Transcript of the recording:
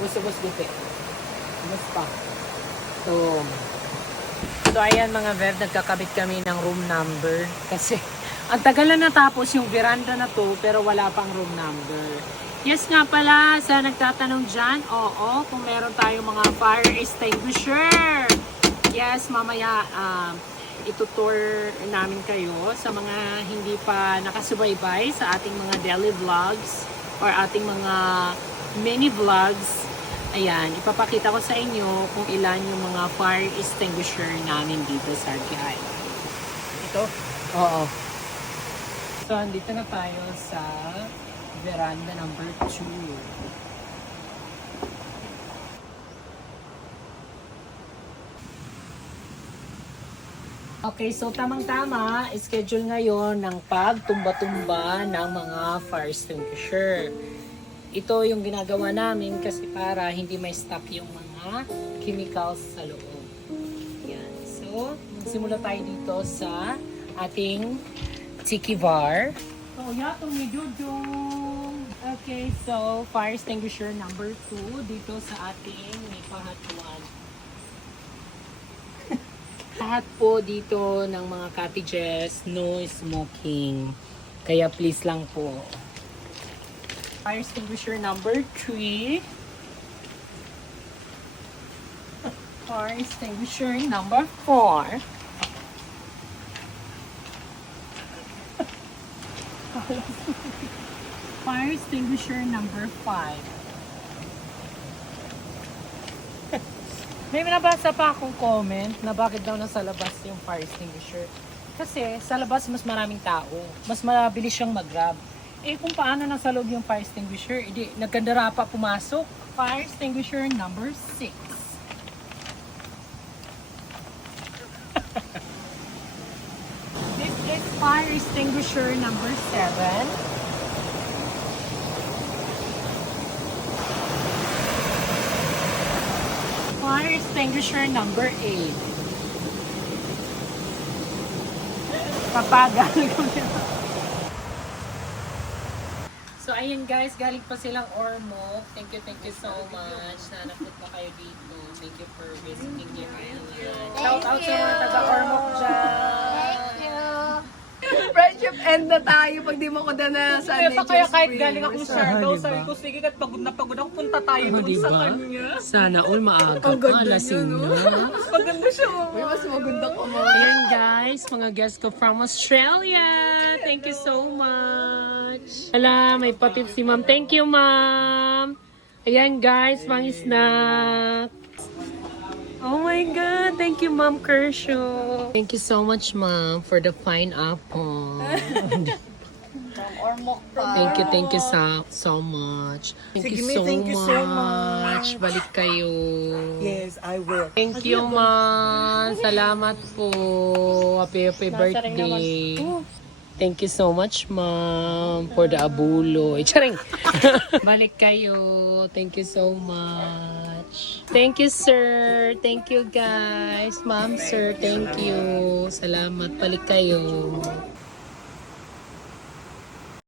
Ubus-ubus dito. Ubus pa. So, ayan mga Bev, nagkakabit kami ng room number. Kasi, ang tagal na natapos yung veranda na to, pero wala pang room number. Yes nga pala, sa nagtatanong dyan, oo, kung meron tayong mga fire extinguisher. Yes, mamaya, itutour namin kayo sa mga hindi pa nakasubaybay sa ating mga daily vlogs or ating mga mini vlogs. Ayan, ipapakita ko sa inyo kung ilan yung mga fire extinguisher namin dito sa Argyle. Ito? Oo. So, andito na tayo sa veranda number 2. Okay, so tamang-tama, schedule ngayon ng pagtumba-tumba ng mga fire extinguisher. Ito yung ginagawa namin kasi para hindi may stop yung mga chemicals sa loob. Yan. So, magsimula tayo dito sa ating tiki bar. So, yatong ni Jujung. Okay, so fire extinguisher number 2 dito sa ating may pahatuan. Lahat po dito ng mga cottages, no smoking. Kaya please lang po. Fire extinguisher number 3. Fire extinguisher number 4. Fire extinguisher number 5. May nabasa pa akong comment na bakit daw nasa labas yung fire extinguisher. Kasi sa labas mas maraming tao. Mas mabilis siyang mag-grab. Eh kung paano nasa loob yung fire extinguisher, edi nagkandara pa pumasok. Fire extinguisher number 6. This is fire extinguisher number 7. Fire extinguisher number 8. Papagal ko nila. So, ayun guys, galing pa silang Ormoc. Thank you so much. Nanapot na kayo dito. Thank you for visiting the island. Shout out sa mga taga-Ormoc dyan. Thank you. Friendship end na tayo pag di mo ko na sa Ito kaya kahit galing akong Siargao, sabi ko, sige, kahit pagod na pagod ako, punta tayo dun sa kanya. Sana all maaga pa, lasing na. Maganda siya. May mas maganda ko mo. Ayan guys, mga guests ko from Australia. Thank you so much. Ala, may patid si ma'am. Thank you, ma'am. Ayan guys, mga snack. Oh my God, thank you, Ma'am Kershaw. Thank you so much, Ma'am, for the fine apple. Thank you so much. Thank you so much. Balik kayo. Yes, I will. Thank you, Ma'am. Salamat po. Happy birthday. Thank you so much, Ma'am, for the abulo. Charing. Balik kayo. Thank you so much. Thank you, sir. Thank you, guys. Ma'am, sir, thank you. Salamat. Balik kayo.